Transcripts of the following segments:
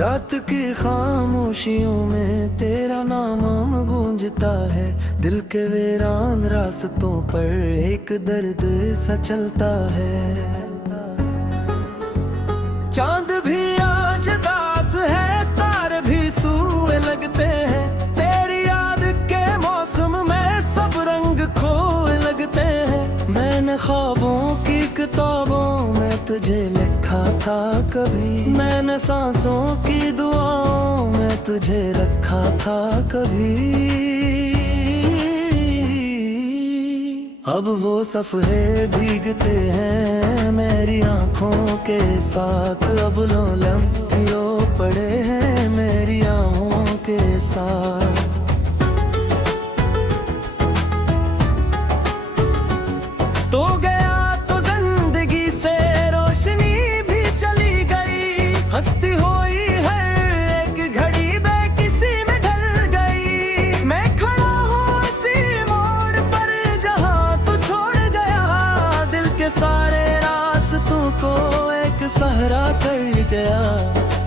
रात की खामोशियों में तेरा नाम गूंजता है। दिल के वीरान रास्तों पर एक दर्द सा चलता है। चांद भी आज दास है, तारे भी सूए लगते हैं। तेरी याद के मौसम में सब रंग खोए लगते हैं। मैंने ख्वाबों की किताबों में तुझे लिखा था कभी, मैंने सांसों की दुआओं में तुझे रखा था कभी। अब वो सफ़े भीगते हैं मेरी आंखों के साथ, अब लो लम्हे पड़े हैं मेरी आंखों के साथ। तो गया तो जिंदगी से रोशनी भी चली गई, हंसती हुई हर एक घड़ी बेकिसी में ढल गई। मैं खड़ा हूँ इसी मोड़ पर जहाँ तू छोड़ गया, दिल के सारे रास्तों को एक सहारा कर गया।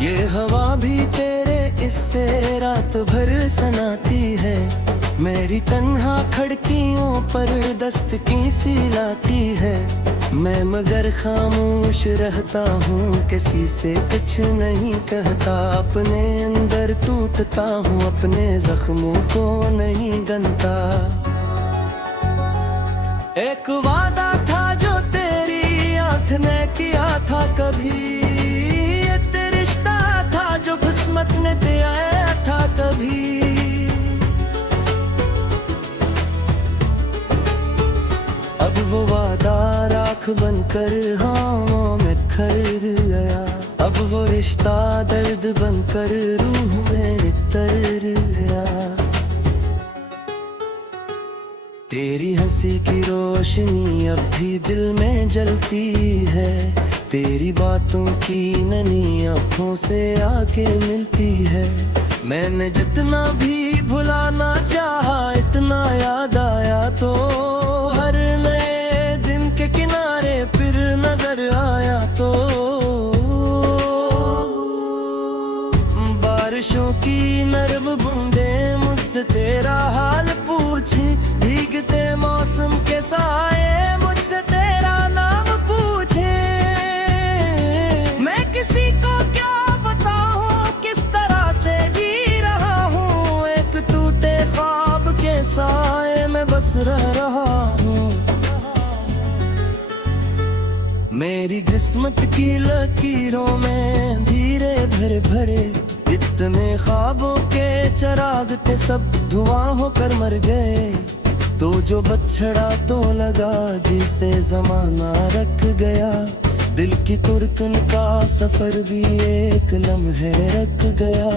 ये हवा भी तेरे इससे रात भर सनाती है, मेरी तन्हा खिड़कियों पर दस्तकी सी लाती है। मैं मगर खामोश रहता हूँ, किसी से कुछ नहीं कहता, अपने अंदर टूटता हूँ, अपने जख्मों को नहीं गनता। एक वादा था जो तेरी आंख ने किया था कभी, ये रिश्ता था जो किस्मत ने दिया था कभी। अब वो वादा राख बनकर हवाओं में खर गया, अब वो रिश्ता दर्द बनकर रूह में तर गया। तेरी हंसी की रोशनी अब भी दिल में जलती है, तेरी बातों की ननी आँखों से आके मिलती है। मैंने जितना भी भुलाना चाहा इतना याद आया, तो हर नए दिन के किनारे फिर नजर आया। तो बारिशों की नरम बूंदे मुझसे तेरा हाल पूछी, भीगते मौसम के साए मुझसे तेरा नाम पूछे। मैं किसी को क्या बताऊं किस तरह से जी रहा हूँ, एक टूटे ख्वाब के साए में बस रह रहा हूँ। मेरी किस्मत की लकीरों में धीरे भरे भरे इतने ख्वाबों के चिराग थे, सब धुआं होकर मर गए। तो जो बछड़ा तो लगा जिसे जमाना रख गया, दिल की तुरकन का सफर भी एक लम्हे रख गया।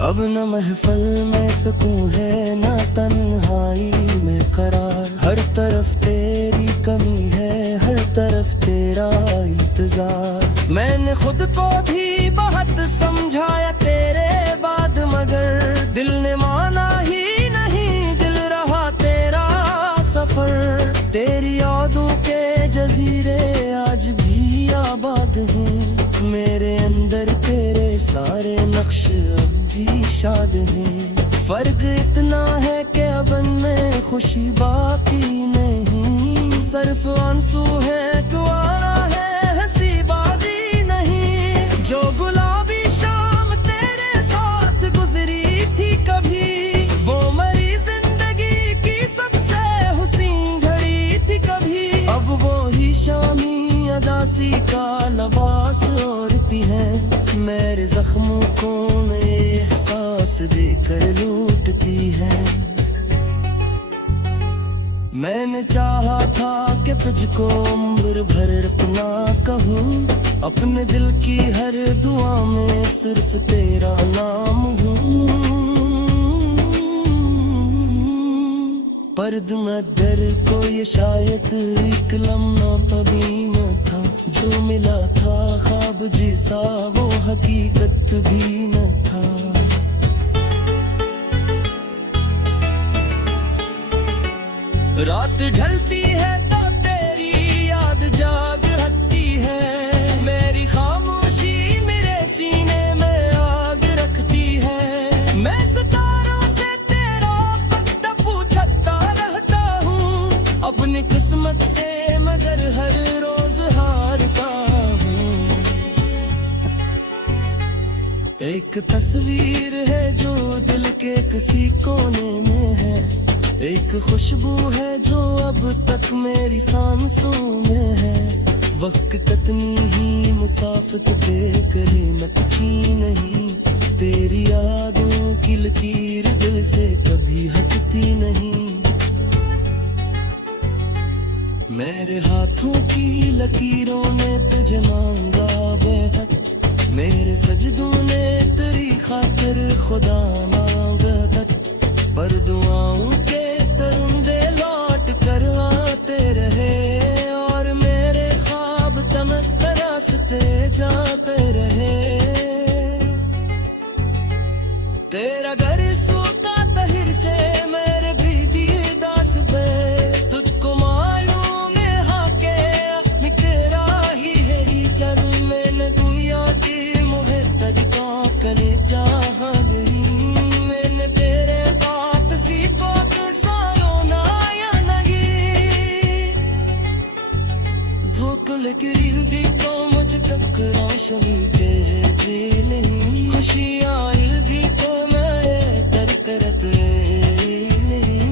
अब न महफल में सुकून है न तन्हाई में करार, हर तरफ तेरी कमी है हर तरफ तेरा इंतजार। मैंने खुद को भी बहुत समझाया तेरे बाद, मगर दिल ने माना ही नहीं, दिल रहा तेरा सफर। तेरी यादों के जजीरे आज भी आबाद हैं, मेरे अंदर तेरे सारे नक्श अब भी शाद हैं। फर्क इतना है कि अब में खुशी बाकी नहीं, सिर्फ आंसू है कुआरा है हंसी बाजी नहीं। जो गुलाबी शाम तेरे साथ गुजरी थी कभी, वो मरी जिंदगी की सबसे हुसीन घड़ी थी कभी। अब वो ही शामी अदासी का लबास ओढ़ती है, मेरे जख्मों को एहसास देकर लूटती है। मैंने चाहा था कि तुझको उम्र भर अपना कहूँ, अपने दिल की हर दुआ में सिर्फ तेरा नाम हूँ। पर मदर को ये शायद एक लम्हा कभी न था, जो मिला था ख्वाब जैसा वो हकीकत भी न था। रात ढलती है तो तेरी याद जाग हटती है, मेरी खामोशी एक तस्वीर है जो दिल के किसी कोने में है, एक खुशबू है जो अब तक मेरी सांसों में है। वक्त कितनी ही मुसाफिर पे करे मत की नहीं, तेरी यादों की लकीर दिल से कभी हटती नहीं। मेरे हाथों की लकीरों ने तुझे मांगा बेहद, मेरे सजदों ने तेरी खातिर खुदा मांगा तक। पर दुआओं के तरंगे लौट कर आते रहे, और मेरे ख्वाब तमक रास्ते जाते रहे। तेरा घर सूखा तहिर से मेरे भीगी दास पे, तुझको मालूम है हाँ के तेरा ही है चल। मैंने दुनिया की मुहे तरीका करे जहाँ नहीं, मैंने तेरे बात सीखो के सारो ना या नहीं। धोखल गिरी देखो मुझ तक रोशनी के जेल नहीं, खुशियाँ दी को मैं तर करत नहीं।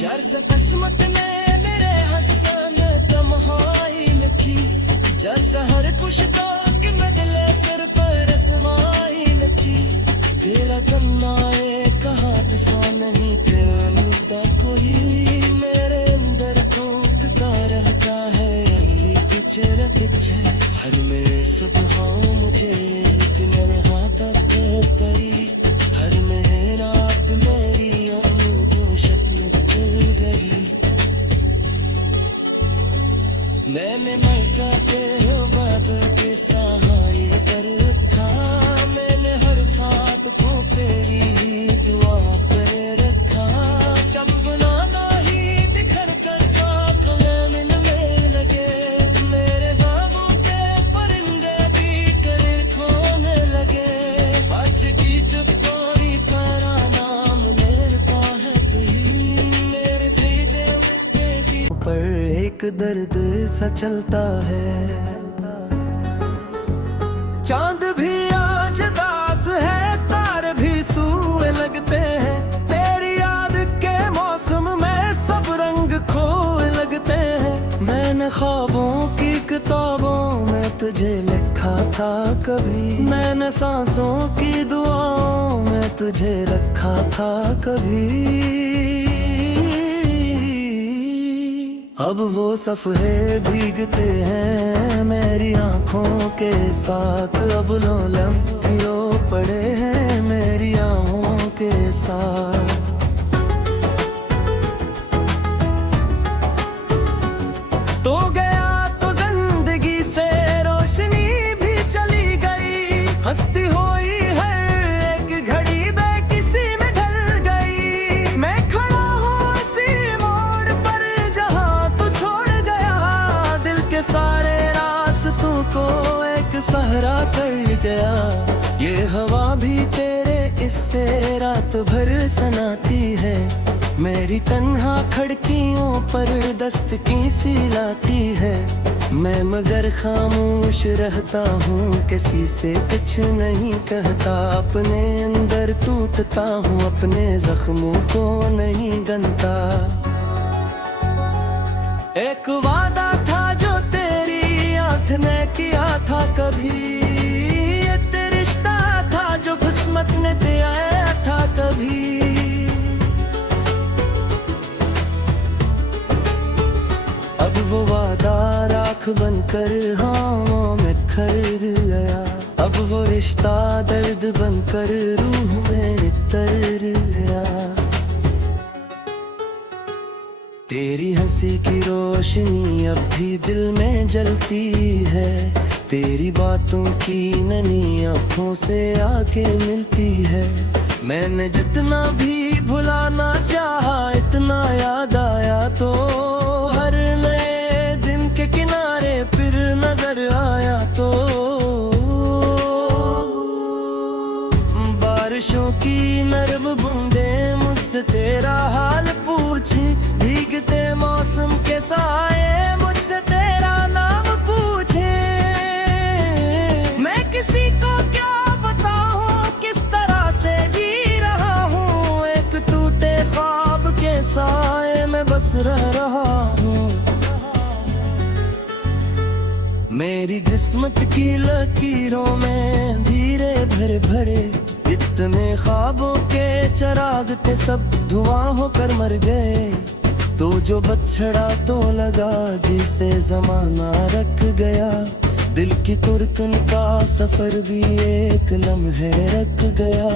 चार सा किस्मत ने मेरे हसन तमहाई लखी, जैसा हर कुछ तो कि बदले सिर्फ रसवाई लखी। तेरा तन्ना एक हाथ सा नहीं तेरा कोई, मेरे अंदर टूटता रहता है पिछड़ पिछड़। हर में सुबह मुझे एक नहा तक तरी, हर में रात मेरी आंखों शक्ल खुल गई। मैंने मक्का के बाब के सहाय कर रखा, मैंने हर ख्वाब को तेरी दुआ कर रखा। जब बनाना ही बिखर कर साथ मिलने लगे, मेरे ख्वाबों के परिंदे भी कर खोने लगे। बच की चुप्पी तेरा नाम लेता है तू ही, मेरे सीधे पर एक दर्द सा चलता है। चांद भी आज दास है, तारे भी सूए लगते हैं। तेरी याद के मौसम में सब रंग खोए लगते हैं। मैंने ख्वाबों की किताबों में तुझे लिखा था कभी, मैंने सांसों की दुआओं में तुझे रखा था कभी। अब वो सफ़े भीगते हैं मेरी आंखों के साथ, अब लो लम्हे पड़े हैं मेरी आंखों के साथ। तो गया तो जिंदगी से रोशनी भी चली गई, हंसती हुई हर एक घड़ी बेकिसी में ढल गई। मैं खड़ा हूँ इसी मोड़ पर जहाँ तू छोड़ गया, दिल के सारे रास्तों को एक सहारा कर गया। ये हवा भी तेरे इससे रात भर सनाती है, मेरी तन्हा खिड़कियों पर दस्तकी सी लाती है। मैं मगर खामोश रहता हूँ, किसी से कुछ नहीं कहता। अपने अंदर टूटता हूँ, अपने जख्मों को नहीं गनता। एक वादा था जो तेरी आंख ने किया था कभी, ये तेरा रिश्ता था जो किस्मत ने दिया था कभी। अब वो वादा राख बनकर हवाओं में खर गया, अब वो रिश्ता दर्द बनकर रूह में तर गया। तेरी हंसी की रोशनी अब भी दिल में जलती है, तेरी बातों की ननी आँखों से आके मिलती है। मैंने जितना भी भुलाना चाहा इतना याद आया, तो हर नए दिन के किनारे फिर नजर आया। तो बारिशों की नरम बूंदे मुझसे तेरा हाल पूछी, भीगते मौसम के साए मुझसे तेरा नाम पूछे। मेरी किस्मत की लकीरों में धीरे भरे भरे इतने ख्वाबों के चिराग थे सब धुआं होकर मर गए। तो जो बछड़ा तो लगा जिसे जमाना रख गया, दिल की तुरकन का सफर भी एक लम्हे रख गया।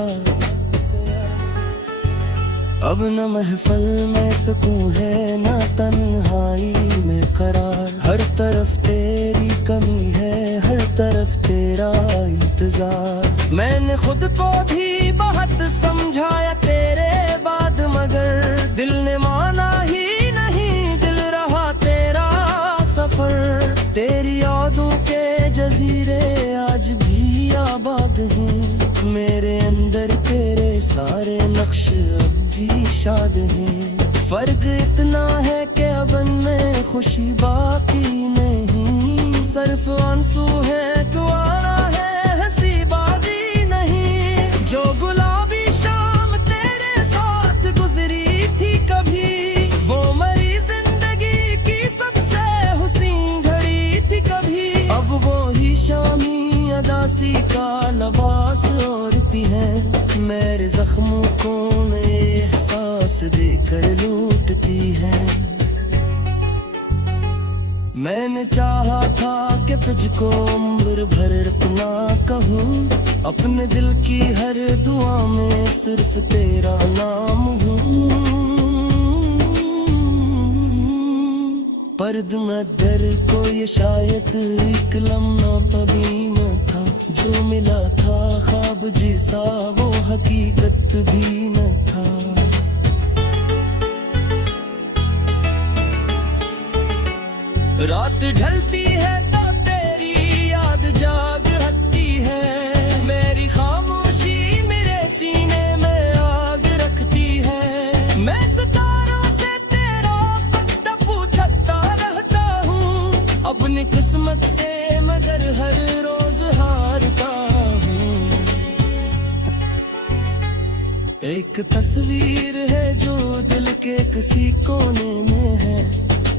अब न महफल में सुकून है न तन्हाई में करार, हर तरफ तेरी कमी है हर तरफ तेरा इंतजार। मैंने खुद को भी बहुत समझाया तेरे बाद, मगर दिल ने माना ही नहीं, दिल रहा तेरा सफर। तेरी यादों के जजीरे आज भी आबाद हैं, मेरे अंदर तेरे सारे नक्श अब भी शाद हैं। फर्क इतना है कि अब में खुशी बाकी नहीं, सिर्फ आंसू है तो आना है हंसी बाजी नहीं। जो गुलाबी शाम तेरे साथ गुजरी थी कभी, वो मेरी जिंदगी की सबसे हुसीन घड़ी थी कभी। अब वो ही शामी अदासी का लबास ओढ़ती है, मेरे जख्मों को एहसास देकर लूटती है। मैंने चाहा था कि तुझको उम्र भर अपना कहूँ, अपने दिल की हर दुआ में सिर्फ तेरा नाम हूँ। पर मदर को ये शायद एक लम्हा कभी न था, जो मिला था ख्वाब जैसा वो हकीकत भी न था। रात ढलती है तो तेरी याद जाग हटती है, मेरी खामोशी मेरे सीने में आग रखती है। मैं सितारों से तेरा पता पूछता रहता हूँ, अपनी किस्मत से मगर हर रोज हारता हूँ। एक तस्वीर है जो दिल के किसी कोने में है,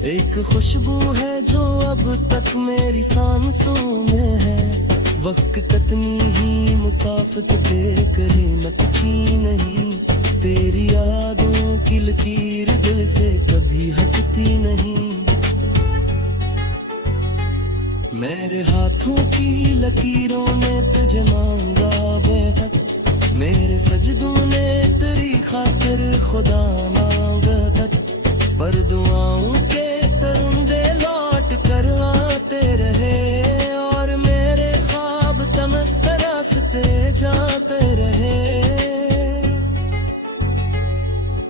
एक खुशबू है जो अब तक मेरी सांसों में है। वक्त कितनी ही मुसाफत पे करे मत की नहीं, तेरी यादों की लकीर दिल से कभी हटती नहीं। मेरे हाथों की लकीरों ने तुझे मांगा बेहद, मेरे सजदों ने तेरी खातिर खुदा मांगा तक। पर दुआओं के तरुंदे लौट कर आते रहे, और मेरे ख्वाब तमक तरासते जाते रहे।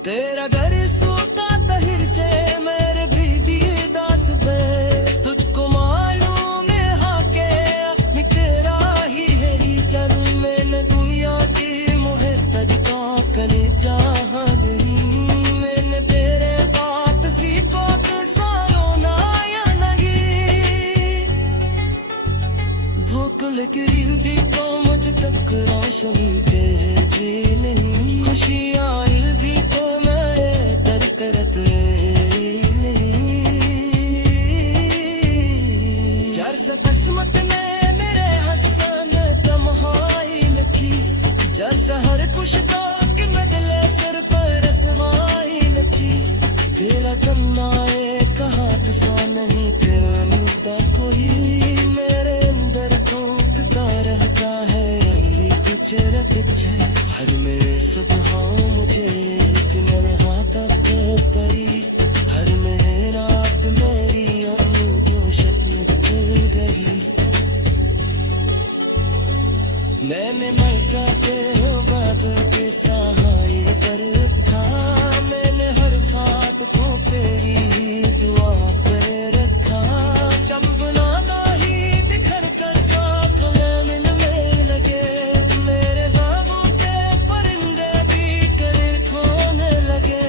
तेरा घर सूता तहिर से मेरे भीगी दास पे, तुझको मालूम है के तेरा ही है चल। मैंने दुनिया की मुहब्बत का करे चाहा नहीं, मैंने तेरे बात सी बात सारो ना या नहीं। धोखल की तो मुझ तक रोशन के जी नहीं, खुशियाँ दी तो मैं दर करत नहीं। चार सा किस्मत ने मेरे हसन तमहाई लखी, जर सा हर कुछ तो कि बदले सिर्फ रसवाई लखी। तेरा तन्ना एक हाथ सा नहीं मिलता कोई, मेरे अंदर ठोकता रहता है अली कुछ रकुछ। हर मेरे सुबह मुझे एक नहा तक तरी, हर मेरे रात मेरी आंखों को शक्ल खुल गई। मैंने मक्का के बादल के सहाय कर रखा, मैंने हर साथ को तेरी ही दुआ कर रखा। चंपना ही बिखर कर साथ मिलने लगे, मेरे ख्वाबों के परिंदे भी कर खोने लगे।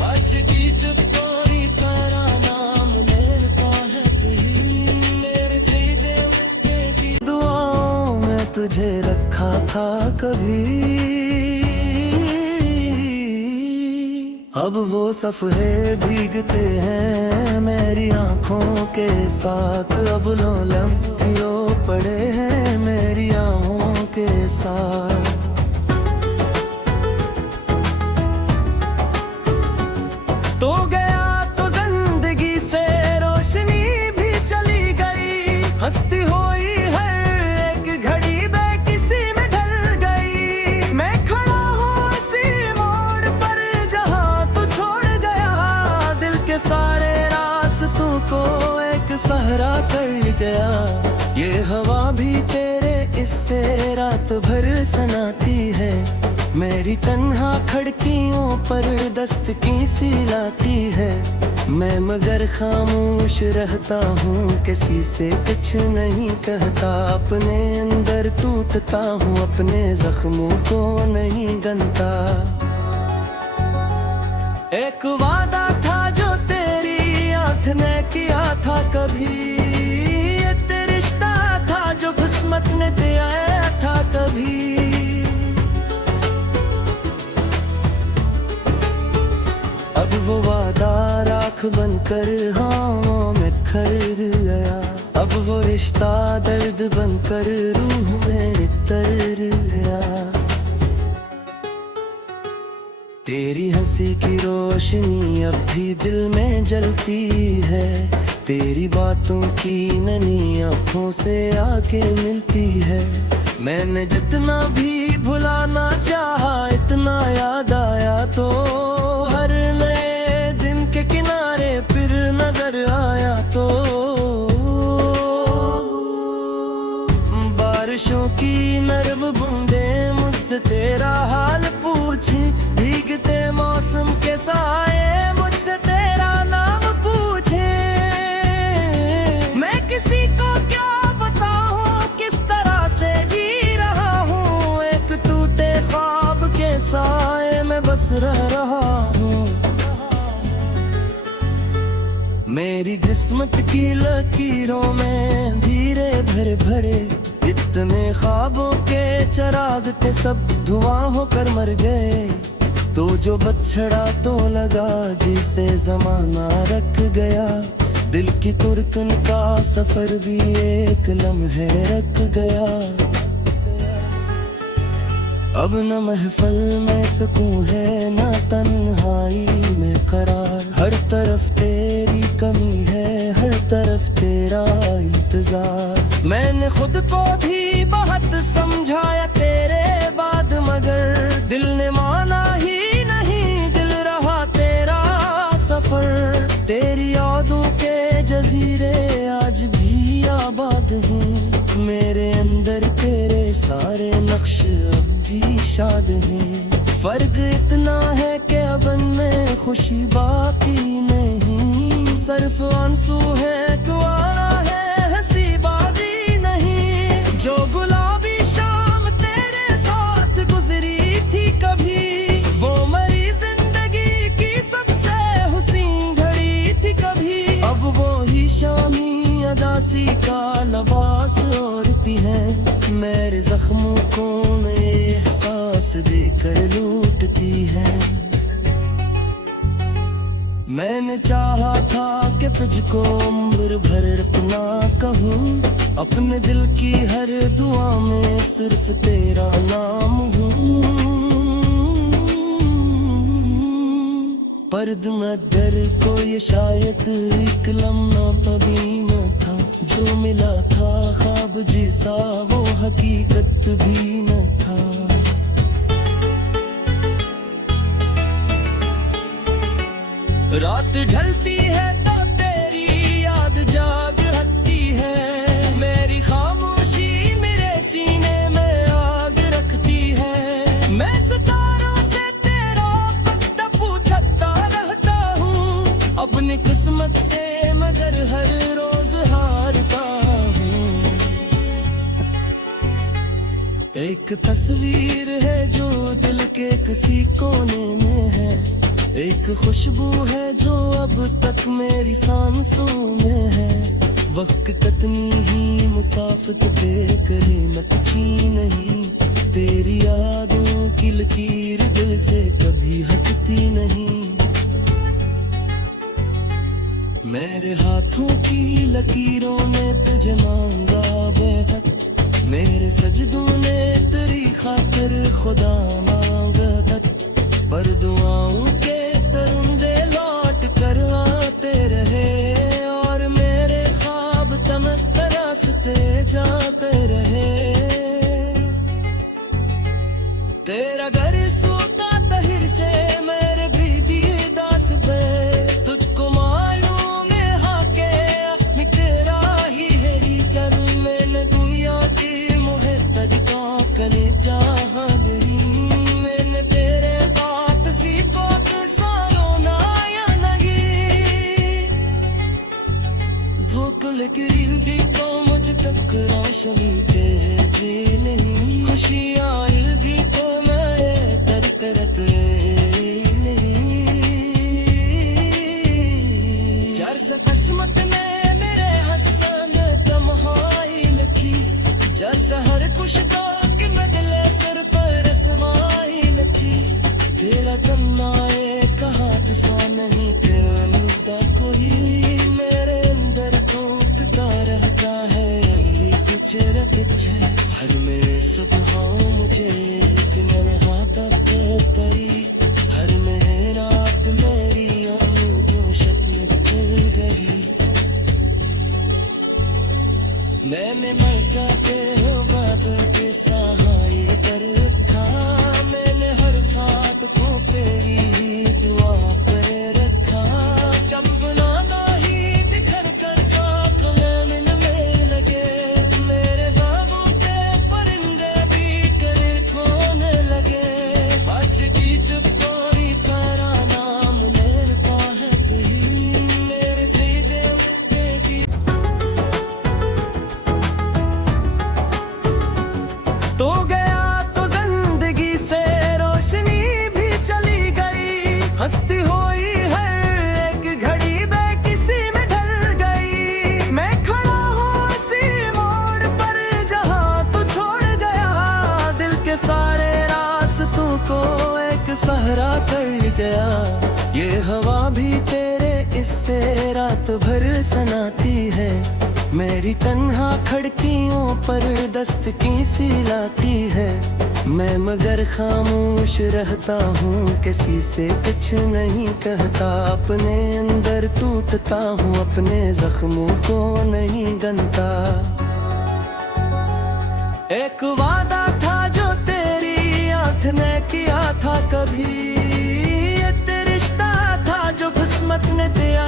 बच की चुप्पी तेरा नाम लेता है तेरी, मेरे सीधे की दुआओं में तुझे रखा था कभी। अब वो सफ़े भीगते हैं मेरी आंखों के साथ, अब लो लम्हे पड़े हैं मेरी आंखों के साथ। तो गया तो जिंदगी से रोशनी भी चली गई, हंसती हुई हर एक घड़ी बेकिसी में ढल गई। मैं खड़ा हूँ इसी मोड़ पर जहाँ तू छोड़ गया, दिल के सारे रास्तों को एक सहरा कर गया। ये हवा भी तेरे इससे रात भर सनाती है, मेरी तन्हा खिड़कियों पर दस्तकी सी लाती है। मैं मगर खामोश रहता हूँ, किसी से कुछ नहीं कहता, अपने अंदर टूटता हूँ, अपने जख्मों को नहीं गनता। एक वादा था जो तेरी आंख ने किया था कभी, ये ते रिश्ता था जो किस्मत ने दिया था कभी। अब वो वादा राख बनकर हवाओं में खर गया, अब वो रिश्ता दर्द बनकर रूह में तर गया। तेरी हंसी की रोशनी अब भी दिल में जलती है, तेरी बातों की ननी आँखों से आके मिलती है। मैंने जितना भी भुलाना चाहा इतना याद आया, तो हर नए दिन के किनारे फिर नजर आया। तो बारिशों की नरम बूंदे मुझसे तेरा हाल पूछी, भीगते मौसम के साए मुझसे तेरा नाम पूछे। मैं किसी को क्या बताऊं किस तरह से जी रहा हूँ, एक टूटे ख्वाब के साए में बस रह रहा हूँ। मेरी किस्मत की लकीरों में धीरे भरे भरे इतने ख्वाबों के चिराग थे, सब धुआं होकर मर गए। तो जो बछड़ा तो लगा जिसे जमाना रख गया, दिल की तुरकन का सफर भी एक लम्हे रख गया। अब न महफिल में सुकून है न तन्हाई में करार, हर तरफ तेरी कमी है हर तरफ तेरा इंतजार। मैंने खुद को भी बहुत समझाया तेरे बाद, मगर दिल ने माना ही नहीं, दिल रहा तेरा सफर। तेरी यादों के जजीरे आज भी आबाद हैं, मेरे अंदर तेरे सारे नक्श अब भी शाद हैं। फर्क इतना है कि अब में खुशी बाकी नहीं, सिर्फ आंसू है कुआरा है हंसी बाजी नहीं। जो गुलाबी शाम तेरे साथ गुजरी थी कभी, वो मरी जिंदगी की सबसे हुसीन घड़ी थी कभी। अब वो ही शामी अदासी का लबास ओढ़ती है, मेरे जख्मों को नए एहसास देकर लूटती है। मैंने चाहा था कि तुझको उम्र भर अपना कहूँ, अपने दिल की हर दुआ में सिर्फ तेरा नाम हूँ। पर्द न डर को ये शायद एक लम्हा कभी न था, जो मिला था ख्वाब जैसा वो हकीकत भी न था। रात ढलती है तो तेरी याद जाग हटती है, मेरी खामोशी मेरे सीने में आग रखती है। मैं सितारों से तेरा पता पूछता रहता हूँ, अपनी किस्मत से मगर हर रोज हारता हूँ। एक तस्वीर है जो दिल के किसी कोने में है, एक खुशबू है जो अब तक मेरी सांसों में है। वक्त कितनी ही मुसाफिर पे करीमत की नहीं, तेरी यादों की लकीर दिल से कभी हटती नहीं। मेरे हाथों की लकीरों ने तुझे मांगा बेहद, मेरे सजदों ने तेरी खातिर खुदा मांगत, पर दुआओं के तरुंदे लौट कर आते रहे और मेरे ख्वाब तमक रास्ते जाते रहे। तेरा घर सोता तहिर से मेरे भी दिए दास बे, तुझको मालूम है हाँ के मैं तेरा ही है चल, मैंने दुनिया की मोहे तजका कने चाहा नहीं, मैंने तेरे बात सी बात सारो ना या नहीं, धोख लकीर दी तो मुझ तक रोशनी के जी नहीं, खुशियाँ दी तो करत नहीं। चार सा किस्मत ने मेरे हसन तमहाई लखी, चार सा हर कुछ का कि बदले सर पर समाई लखी, तेरा तन्ना एक हाथ सा नहीं तेरा कोई मेरे अंदर टूटता रहता है, अली कुछ रखे हर मेरे सुबह मुझे एक नहा तरी, हर मेहरात मेरी आंखों शक्ल खुल गई, मैंने मक्का के बाब के सहाय कर रखा, मैंने हर फात को तेरी दुआ पर रखा, जब बनाना ही दिखर कर साथ मिल में लगे, मेरे बाबों के परिंदे भी कर खोने लगे, की जब कोई परा नाम लेता है तेरी, मेरे सीधे तेरी। तो गया तो जिंदगी से रोशनी भी चली गई, हंसती हुई हर एक घड़ी में किसी में ढल गई, मैं खड़ा हूँ इसी मोड़ पर जहाँ तू छोड़ गया, दिल के सारे रास्तों को सहरा कर गया, ये हवा भी तेरे इससे रात भर सनाती है, मेरी तन्हा खिड़कियों पर दस्तकी सी लाती है, मैं मगर खामोश रहता हूँ किसी से कुछ नहीं कहता, अपने अंदर टूटता हूँ अपने जख्मों को नहीं गनता, एक वादा था जो तेरी आंख ने किया था कभी, ये तेरा रिश्ता था जो किस्मत ने दिया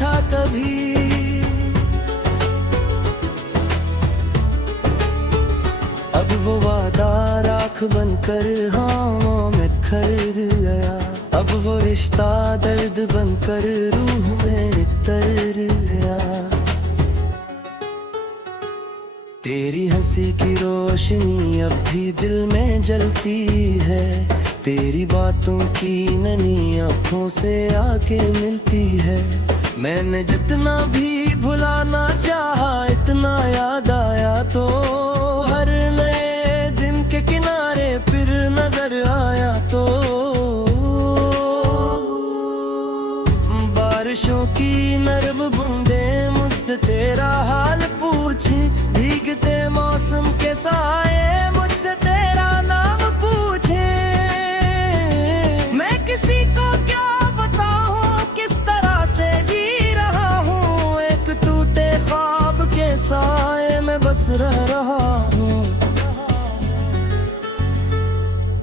था कभी, अब वो वादा राख बनकर हवाओं में खर गया, अब वो रिश्ता दर्द बनकर रूह में तर गया, तेरी हंसी की रोशनी अब भी दिल में जलती है, तेरी बातों की ननी आँखों से आके मिलती है, मैंने जितना भी भुलाना चाहा इतना याद आया, तो हर नए दिन के किनारे फिर नजर आया, तो बारिशों की नरम बूंदे मुझसे तेरा हाल पूछी, भीगते मौसम के साए मुझसे तेरा नाम पूछे, मैं किसी को क्या बताऊं किस तरह से जी रहा हूँ, एक टूटे ख्वाब के साए में बस रह रहा हूँ,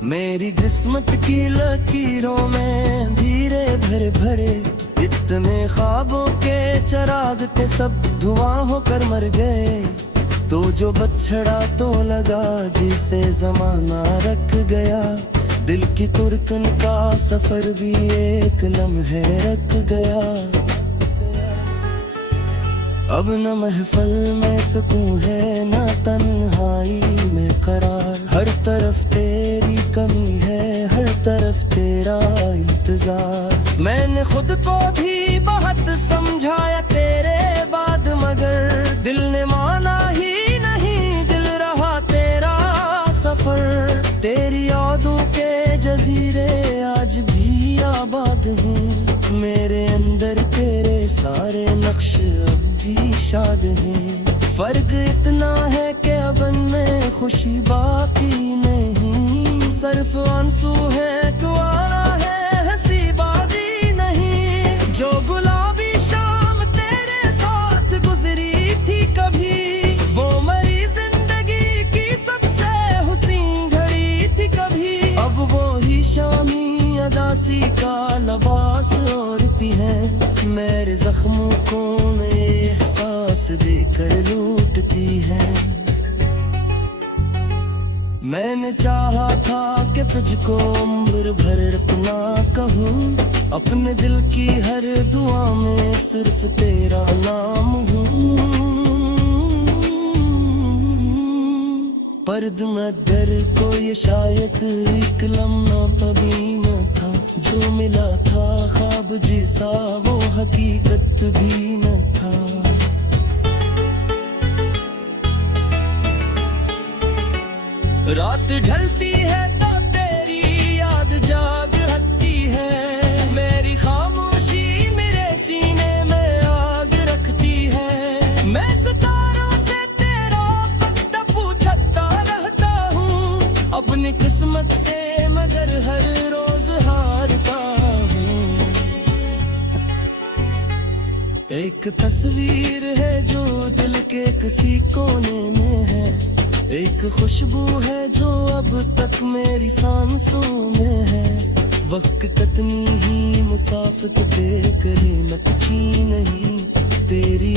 मेरी किस्मत की लकीरों में धीरे भरे भरे इतने ख्वाबों के चिराग थे सब धुआं होकर मर गए, तो जो बछड़ा तो लगा जिसे जमाना रख गया, दिल की तुरकन का सफर भी एक लम्हे रख गया, अब न महफल में सुकून है न तन्हाई में करार, हर तरफ तेरी कमी है हर तरफ तेरा इंतजार, मैंने खुद को भी बहुत समझाया तेरे बाद मगर दिल ने माना ही नहीं, दिल रहा तेरा सफर, तेरी यादों के जजीरे आज भी आबाद हैं, मेरे अंदर तेरे सारे नक्श अब भी शाद है। फर्क इतना है कि अब में खुशी बाकी नहीं, सिर्फ आंसू है कुआरा है हंसी बाजी नहीं। जो गुलाबी शाम तेरे साथ गुजरी थी कभी, वो मेरी जिंदगी की सबसे हुसीन घड़ी थी कभी। अब वो ही शामी अदासी का लबास ओढ़ती है, मेरे जख्मों को एहसास देकर लूटती है। मैंने चाहा था कि तुझको उम्र भर अपना कहूँ, अपने दिल की हर दुआ में सिर्फ तेरा नाम हूँ। पर्द मदर को ये शायद एक लम्हा कभी न था, जो मिला था ख्वाब जैसा वो हकीकत भी न था। रात ढलती है तो तेरी याद जाग हटती है, मेरी खामोशी मेरे सीने में आग रखती है। मैं सितारों से तेरा पता पूछता रहता हूँ, अपनी किस्मत से मगर हर रोज हारता हूँ। एक तस्वीर है जो दिल के किसी कोने में है, एक खुशबू है जो अब तक मेरी सांसों में है। वक्त कितनी ही मुसाफिर पे करे मत की नहीं तेरी